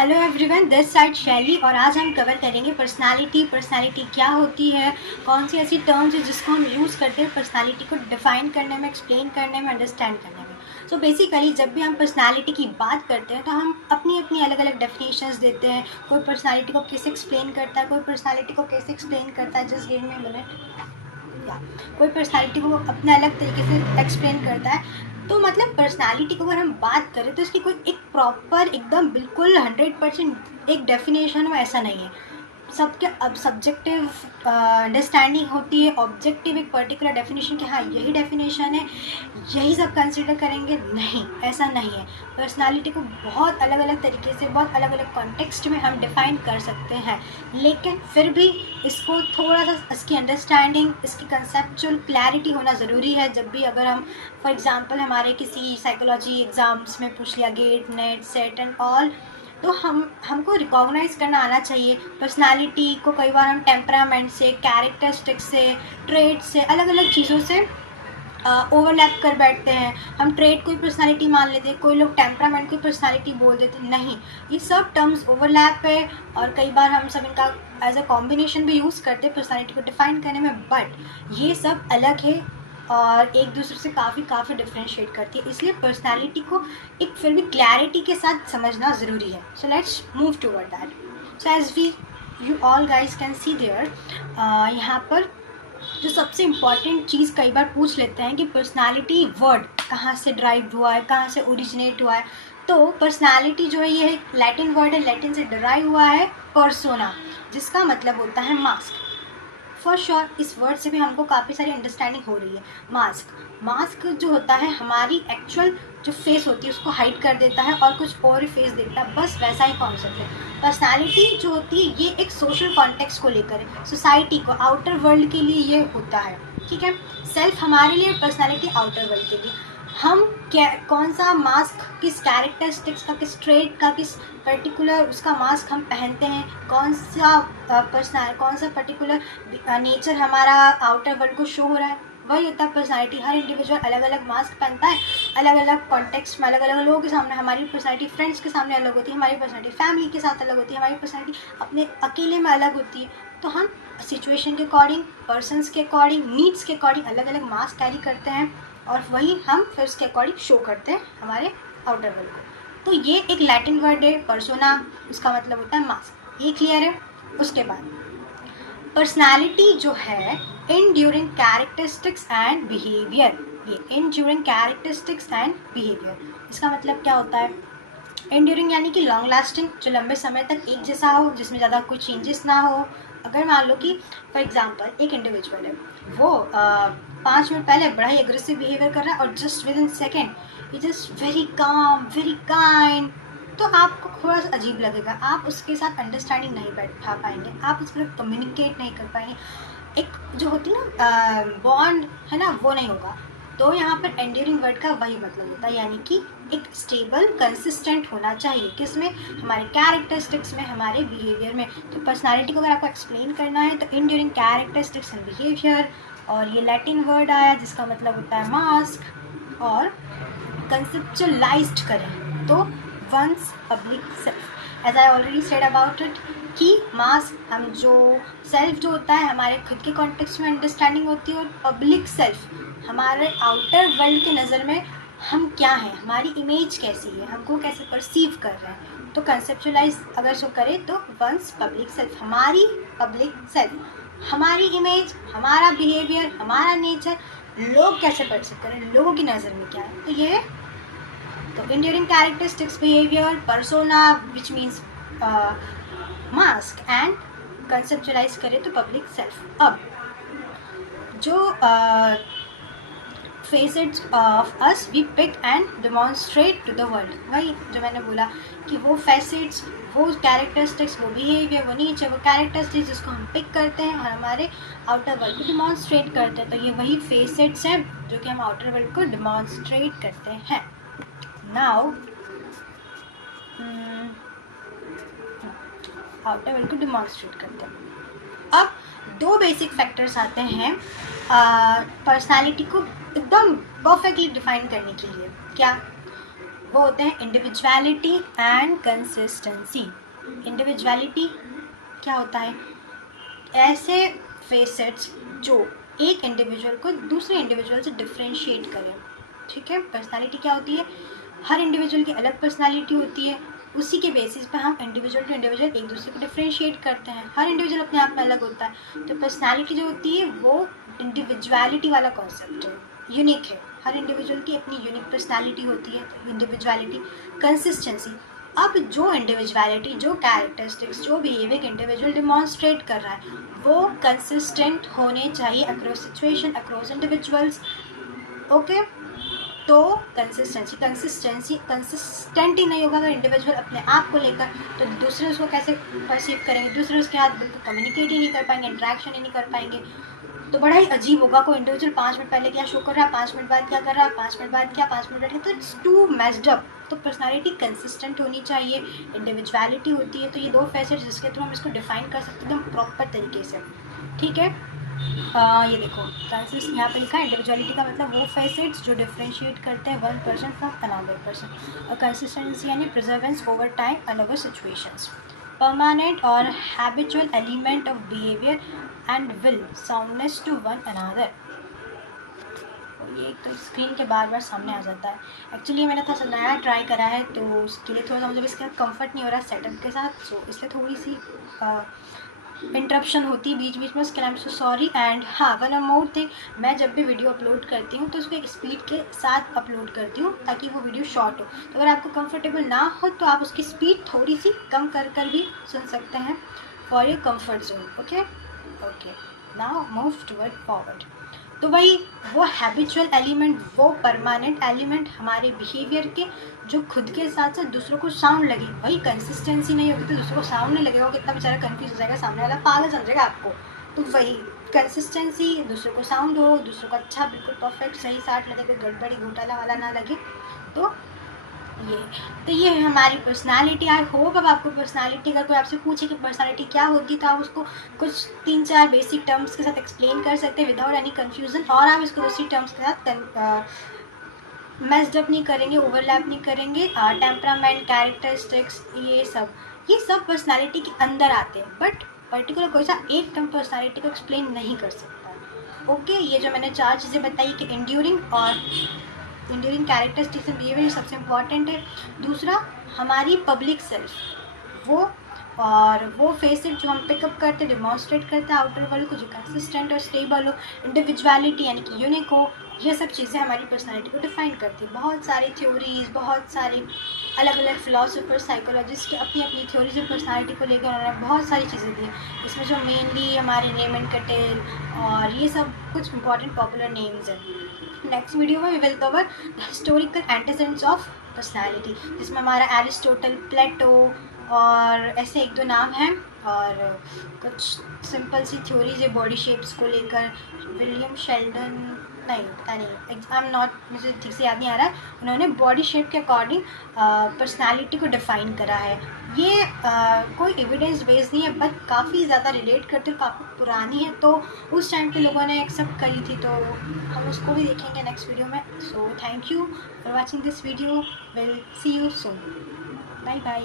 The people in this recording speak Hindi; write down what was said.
हेलो एवरीवन, दिस साइड शैली और आज हम कवर करेंगे पर्सनालिटी क्या होती है, कौन सी ऐसी टर्म्स है जिसको हम यूज़ करते हैं पर्सनालिटी को डिफाइन करने में, एक्सप्लेन करने में, अंडरस्टैंड करने में। सो बेसिकली जब भी हम पर्सनालिटी की बात करते हैं तो हम अपनी अपनी अलग अलग डेफिनेशंस देते हैं। कोई पर्सनालिटी को कैसे एक्सप्लेन करता है, कोई पर्सनालिटी को कैसे एक्सप्लेन करता है, just give me a minute. या कोई पर्सनालिटी को अपने अलग तरीके से एक्सप्लेन करता है। तो मतलब पर्सनालिटी को अगर हम बात करें तो इसकी कोई एक प्रॉपर एकदम बिल्कुल 100% एक डेफिनेशन हो ऐसा नहीं है। सबके अब सब्जेक्टिव अंडरस्टैंडिंग होती है, ऑब्जेक्टिव एक पर्टिकुलर डेफिनेशन कि हाँ यही डेफिनेशन है, यही सब कंसिडर करेंगे, नहीं ऐसा नहीं है। पर्सनालिटी को बहुत अलग अलग तरीके से, बहुत अलग अलग कॉन्टेक्स्ट में हम डिफ़ाइन कर सकते हैं, लेकिन फिर भी इसको थोड़ा सा इसकी अंडरस्टैंडिंग, इसकी कंसेप्चुअल क्लैरिटी होना ज़रूरी है। जब भी अगर हम फॉर एग्ज़ाम्पल हमारे किसी साइकोलॉजी एग्ज़ाम्स में पूछ लिया, GATE, NET, SET and all, तो हमको रिकॉग्नाइज़ करना आना चाहिए। पर्सनालिटी को कई बार हम टेम्परामेंट से, कैरेक्टरिस्टिक्स से, ट्रेड से, अलग अलग चीज़ों से ओवरलैप कर बैठते हैं। हम ट्रेड कोई पर्सनालिटी मान लेते हैं, कोई लोग टेम्परामेंट कोई पर्सनालिटी बोल देते हैं। नहीं, ये सब टर्म्स ओवरलैप है और कई बार हम सब इनका एज अ कॉम्बिनेशन भी यूज़ करते हैं पर्सनालिटी को डिफ़ाइन करने में, बट ये सब अलग है और एक दूसरे से काफ़ी डिफ्रेंशिएट करती है। इसलिए पर्सनालिटी को एक फिर भी क्लैरिटी के साथ समझना ज़रूरी है। So let's move toward that. So as we you all guys can see there, यहाँ पर जो सबसे इम्पॉर्टेंट चीज़ कई बार पूछ लेते हैं कि पर्सनालिटी वर्ड कहाँ से ड्राइव हुआ है, कहाँ से ओरिजिनेट हुआ है। तो पर्सनालिटी जो है ये लैटिन वर्ड है, लैटिन से ड्राइव हुआ है पर्सोना, जिसका मतलब होता है मास्क। फॉर श्योर इस वर्ड से भी हमको काफ़ी सारी अंडरस्टैंडिंग हो रही है। मास्क जो होता है हमारी एक्चुअल जो फेस होती है उसको हाइड कर देता है और कुछ और फेस देता है, बस वैसा ही कॉन्सेप्ट है। पर्सनालिटी जो होती है ये एक सोशल कॉन्टेक्स्ट को लेकर है, सोसाइटी को, आउटर वर्ल्ड के लिए ये होता है, ठीक है। सेल्फ हमारे लिए, पर्सनालिटी आउटर वर्ल्ड के लिए। हम क्या, कौन सा मास्क, किस कैरेक्टरिस्टिक्स का, किस ट्रेट का, किस पर्टिकुलर उसका मास्क हम पहनते हैं, कौन सा कौन सा पर्टिकुलर नेचर हमारा आउटर वर्ल्ड को शो हो रहा है, वही होता है पर्सनालिटी। हर इंडिविजुअल अलग अलग मास्क पहनता है, अलग अलग कॉन्टेक्स्ट में, अलग अलग लोगों के सामने। हमारी पर्सनालिटी फ्रेंड्स के सामने अलग होती है, हमारी पर्सनालिटी फैमिली के साथ अलग होती है, हमारी पर्सनालिटी अपने अकेले में अलग होती है। तो हम सिचुएशन के अकॉर्डिंग, पर्सनस के अकॉर्डिंग, नीड्स के अकॉर्डिंग अलग अलग मास्क कैरी करते हैं और वही हम फिर उसके अकॉर्डिंग शो करते हैं हमारे आउटर वर्ल्ड को। तो ये एक लैटिन वर्ड है पर्सोना, उसका मतलब होता है मास्क। ये क्लियर है। उसके बाद पर्सनालिटी जो है enduring characteristics and behavior, ये enduring characteristics and behavior, इसका मतलब क्या होता है? enduring यानी कि लॉन्ग लास्टिंग, जो लंबे समय तक एक जैसा हो, जिसमें ज़्यादा कोई चेंजेस ना हो। अगर मान लो कि फॉर एग्जांपल एक इंडिविजुअल है, वो 5 मिनट पहले बड़ा ही एग्रेसिव बिहेवियर कर रहा है और जस्ट विद इन सेकेंड ये just very calm, very kind, तो आपको थोड़ा सा अजीब लगेगा, आप उसके साथ अंडरस्टैंडिंग नहीं बैठा पाएंगे, आप उसके साथ कम्युनिकेट नहीं कर पाएंगे, एक जो होती है ना बॉन्ड है ना, वो नहीं होगा। तो यहाँ पर एंड्यूरिंग वर्ड का वही मतलब होता है, यानी कि एक स्टेबल कंसिस्टेंट होना चाहिए, किसमें? हमारे कैरेक्टरिस्टिक्स में, हमारे बिहेवियर में। तो पर्सनालिटी को अगर आपको एक्सप्लेन करना है तो एंड्यूरिंग कैरेक्टरिस्टिक्स एंड बिहेवियर, और ये लैटिन वर्ड आया जिसका मतलब होता है मास्क। और कंसेप्चुअलाइज्ड करें तो once public self, as I already said about it, कि मास्क हम जो सेल्फ जो होता है हमारे खुद के कॉन्टेक्स्ट में अंडरस्टैंडिंग होती है, और पब्लिक सेल्फ हमारे आउटर वर्ल्ड की नज़र में हम क्या हैं, हमारी इमेज कैसी है, हमको कैसे परसीव कर रहे हैं। तो कंसेप्चुलाइज अगर सो करें तो वंस पब्लिक सेल्फ, हमारी पब्लिक सेल्फ, हमारी इमेज, हमारा बिहेवियर, हमारा नेचर, लोग कैसे परसीव करें, लोगों की नज़र में क्या है। तो ये तो enduring characteristics, behavior, persona which means mask, and conceptualize करें तो public self। अब जो facets of us we pick and demonstrate to the world, वही जो मैंने बोला कि वो facets, वो characteristics, वो behavior, वो nature, वो characteristics जिसको हम पिक करते हैं और हमारे outer world को demonstrate करते हैं। तो ये वही facets हैं जो कि हम outer world को demonstrate करते हैं। नाउ आउटर वर्ल्ड को डिमॉन्स्ट्रेट करते हैं। अब दो बेसिक फैक्टर्स आते हैं पर्सनालिटी को एकदम परफेक्टली डिफाइन करने के लिए। क्या? वो होते हैं इंडिविजुअलिटी एंड कंसिस्टेंसी। इंडिविजुअलिटी क्या होता है? ऐसे फेसेट्स जो एक इंडिविजुअल को दूसरे इंडिविजुअल से डिफ्रेंशिएट करें। ठीक है, पर्सनालिटी क्या होती है? हर इंडिविजुअल की अलग पर्सनालिटी होती है, उसी के बेसिस पे हम इंडिविजुअल टू इंडिविजुअल एक दूसरे को डिफ्रेंशिएट करते हैं। हर इंडिविजुअल अपने आप में अलग होता है। तो पर्सनालिटी जो होती है वो इंडिविजुअलिटी वाला कॉन्सेप्ट है, यूनिक है। हर इंडिविजुअल की अपनी यूनिक पर्सनालिटी होती है, इंडिविजुअलिटी। कंसिस्टेंसी, अब जो इंडिविजुअलिटी, जो कैरेक्टरिस्टिक्स, जो बिहेवियर इंडिविजुअल डिमॉन्स्ट्रेट कर रहा है वो कंसिस्टेंट होने चाहिए across situation, across individuals. Okay, तो कंसिस्टेंसी कंसिस्टेंट ही नहीं होगा अगर इंडिविजुअल अपने आप को लेकर, तो दूसरे उसको कैसे परसीव करेंगे? दूसरे उसके साथ बिल्कुल कम्युनिकेट ही नहीं कर पाएंगे, इंटरेक्शन ही नहीं कर पाएंगे। तो बड़ा ही अजीब होगा। कोई इंडिविजुअल 5 मिनट पहले क्या शो कर रहा है, 5 मिनट बाद क्या कर रहा है, 5 मिनट बाद क्या, 5 मिनट बाद, तो इट्स टू मेस्ड अप। तो पर्सनालिटी कंसिस्टेंट होनी चाहिए, इंडिविजुअलिटी होती है। तो ये दो फैसेट्स जिसके थ्रू हम इसको डिफाइन कर सकते हैं एकदम प्रॉपर तरीके से। ठीक है, ये देखो कंसिस्ट यहाँ पे लिखा है, इंडिविजुअलिटी का मतलब वो फैसेट्स जो डिफ्रेंशिएट करते हैं one person from another person. और कंसिस्टेंसी यानी preservance over time and over situations. Permanent और habitual element of behaviour and will soundness to one another. ये एक तो स्क्रीन के बार बार सामने आ जाता है। एक्चुअली मैंने थोड़ा सा नया ट्राई करा है तो उसके लिए थोड़ा सा मुझे इसके कंफर्ट नहीं हो रहा सेटअप के साथ, सो इसलिए थोड़ी सी इंटरप्शन होती है बीच बीच में, उसके नाम सो सॉरी। एंड हाँ, वन मोर थिंग, मैं जब भी वीडियो अपलोड करती हूँ तो उसको एक स्पीड के साथ अपलोड करती हूँ ताकि वो वीडियो शॉर्ट हो। तो अगर आपको कंफर्टेबल ना हो तो आप उसकी स्पीड थोड़ी सी कम कर भी सुन सकते हैं for your comfort zone. Okay okay, now move toward forward. तो वही वो हैबिचुअल एलिमेंट, वो परमानेंट एलिमेंट हमारे बिहेवियर के जो खुद के साथ साथ दूसरों को साउंड लगे। वही कंसिस्टेंसी नहीं होगी तो दूसरों को साउंड नहीं लगेगा, कितना बेचारा कंफ्यूज हो जाएगा, सामने वाला पागल समझेगा आपको। तो वही कंसिस्टेंसी, दूसरों को साउंड हो, दूसरों को अच्छा बिल्कुल परफेक्ट सही साथ लगे, कोई गड़बड़ी घोटाला वाला ना लगे। तो ये है हमारी पर्सनालिटी। आई होप अब आपको पर्सनालिटी, अगर कोई आपसे पूछे कि पर्सनालिटी क्या होती है तो आप उसको कुछ 3-4 बेसिक टर्म्स के साथ एक्सप्लेन कर सकते हैं विदाउट एनी कन्फ्यूज़न, और आप इसको उसी टर्म्स के साथ मेस्ड अप नहीं करेंगे, ओवरलैप नहीं करेंगे। टेम्परामेंट, कैरेक्टरिस्टिक्स, ये सब पर्सनालिटी के अंदर आते हैं, बट पर्टिकुलर कोई सा एक टर्म पर्सनालिटी को एक्सप्लेन नहीं कर सकता। ओके, ये जो मैंने 4 चीज़ें बताई कि इंड्यूरिंग कैरेक्टरिस्टिक्स एंड बिहेवियर सबसे इम्पॉर्टेंट है। दूसरा, हमारी पब्लिक सेल्फ, वो फेसेट जो हम पिकअप करते, डिमॉन्स्ट्रेट करते हैं आउटर वर्ल्ड को, जो कंसिस्टेंट और स्टेबल हो, इंडिविजुअलिटी यानी कि यूनिक हो, ये सब चीज़ें हमारी पर्सनालिटी को डिफाइन करती है। बहुत सारी थ्योरीज, बहुत सारे अलग अलग फिलोसोफर, साइकोलॉजिस्ट अपनी अपनी थ्योरीज और पर्सनालिटी को लेकर उन्होंने बहुत सारी चीज़ें दी। इसमें जो मेनली हमारे नेमन कटेल और ये सब कुछ इंपॉर्टेंट पॉपुलर नेम्स हैं। नेक्स्ट वीडियो में we will cover historical antecedents of personality, जिसमें हमारा एरिस्टोटल, प्लेटो और ऐसे 1-2 नाम हैं, और कुछ सिंपल सी थ्योरीज है बॉडी शेप्स को लेकर। विलियम शेल्डन, नहीं पता नहीं, आई एम नॉट, मुझे ठीक से याद नहीं आ रहा है। उन्होंने बॉडी शेप के अकॉर्डिंग पर्सनालिटी को डिफ़ाइन करा है। ये कोई एविडेंस बेस्ड नहीं है, बट काफ़ी ज़्यादा रिलेट करते, काफ़ी पुरानी है, तो उस टाइम के लोगों ने एक्सेप्ट करी थी, तो हम उसको भी देखेंगे नेक्स्ट वीडियो में। So thank you for watching this video, will see you soon, bye bye.